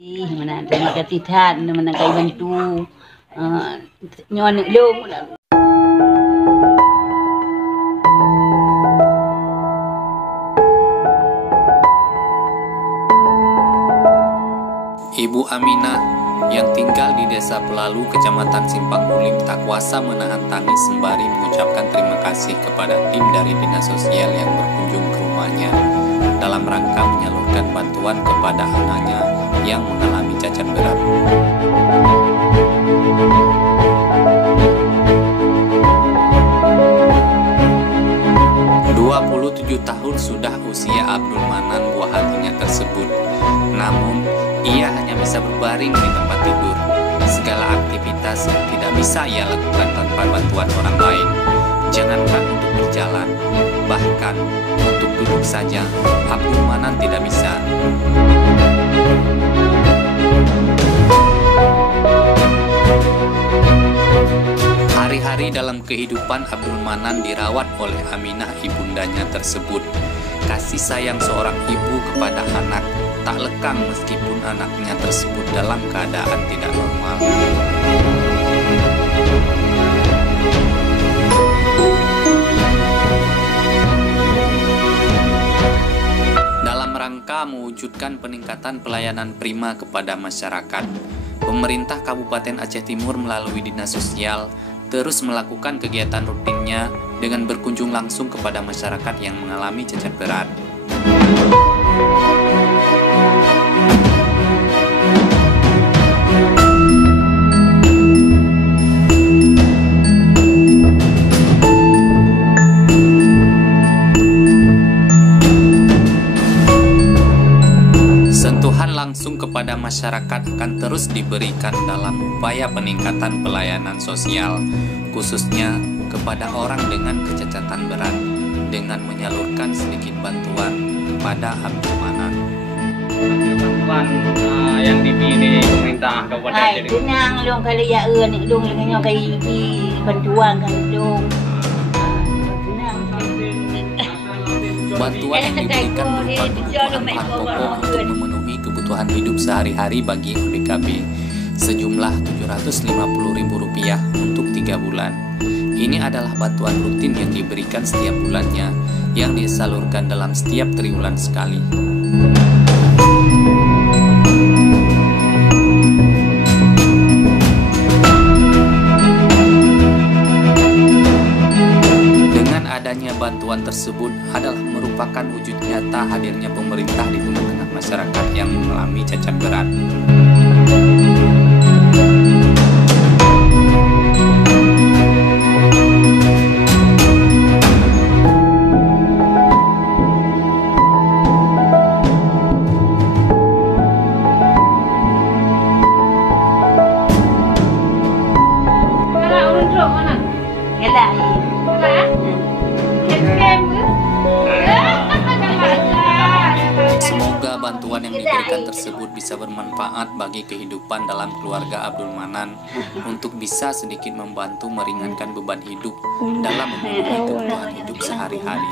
Mana terima kasih Tuhan mana kai bantu nyon long. Ibu Aminah yang tinggal di Desa Pelalu, Kecamatan Simpang Bulim, tak kuasa menahan tangis sembari mengucapkan terima kasih kepada tim dari Dinas Sosial yang berkunjung ke rumahnya dalam rangka menyalurkan bantuan kepada anaknya yang mengalami cacat berat. Tahun sudah usia Abdul Manan buah hatinya tersebut. Namun, ia hanya bisa berbaring di tempat tidur. Segala aktivitas tidak bisa ia lakukan tanpa bantuan orang lain. Jangankan untuk berjalan, bahkan untuk duduk saja, Abdul Manan tidak bisa. Hari-hari dalam kehidupan Abdul Manan dirawat oleh Aminah ibundanya tersebut. Kasih sayang seorang ibu kepada anak tak lekang meskipun anaknya tersebut dalam keadaan tidak normal. Dalam rangka mewujudkan peningkatan pelayanan prima kepada masyarakat, pemerintah Kabupaten Aceh Timur melalui Dinas Sosial terus melakukan kegiatan rutinnya dengan berkunjung langsung kepada masyarakat yang mengalami cacat berat. Sentuhan langsung kepada masyarakat akan terus diberikan dalam upaya peningkatan pelayanan sosial, khususnya kepada orang dengan kecacatan berat, dengan menyalurkan sedikit bantuan kepada Abdul Manan. Bantuan yang dipilih pemerintah Kabupaten Aceh Timur. Tenang, long kali ya ni long dengan kai bantuan kan long. Bantuan yang diberikan berupa kebutuhan bahan pokok untuk memenuhi kebutuhan hidup sehari-hari bagi ODKB sejumlah Rp750.000 untuk 3 bulan. Ini adalah bantuan rutin yang diberikan setiap bulannya yang disalurkan dalam setiap triwulan sekali. Adanya bantuan tersebut adalah merupakan wujud nyata hadirnya pemerintah di tengah-tengah masyarakat yang mengalami cacat berat. Semoga bantuan yang diberikan tersebut bisa bermanfaat bagi kehidupan dalam keluarga Abdul Manan untuk bisa sedikit membantu meringankan beban hidup dalam memenuhi kebutuhan hidup sehari-hari.